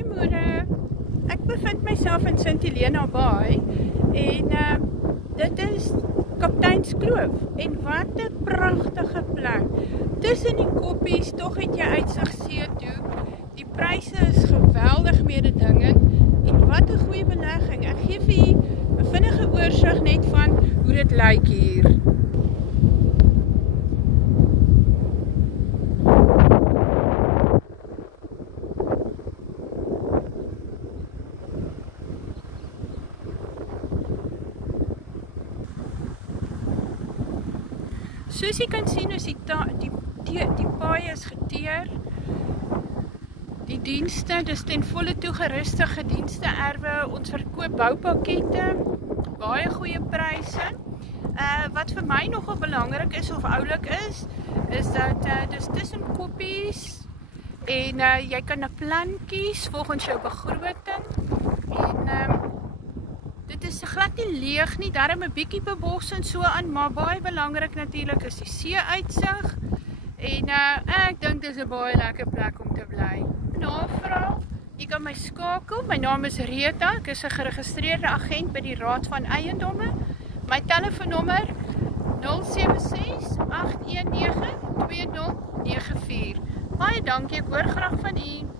Goeiemôre. Ek bevind myself in St. Helena Bay en dit is Kapteinskloof en wat 'n pragtige plek. Tussen die koppies, tog het jy uitsig see toe. Die pryse is geweldig mededingend en wat 'n goeie belegging. Ek gee vir u 'n vinnige oorsig net van hoe dit lyk hier. Soos jy kan sien is die paai is geteer. Die dienste, dis ten volle toegeruste gedienste erwe. Ons verkoop boupakkette, baie goeie pryse. Wat vir my nogal belangrik is of oulik is dat dis tussen koppies en jy kan 'n plan kies volgens jou begroting en dit is glad nie leeg nie, daarom 'n bietjie bebossing so aan, maar baie belangrik natuurlik is die see-uitsig en ek dink dis 'n baie lekker plek om te bly. Navraag, jy kan my skakel, my naam is Rita, ek is 'n geregistreerde agent by die Raad van Eiendomme. My telefoonnommer 076 819 2094. Baie dankie, ek hoor graag van u.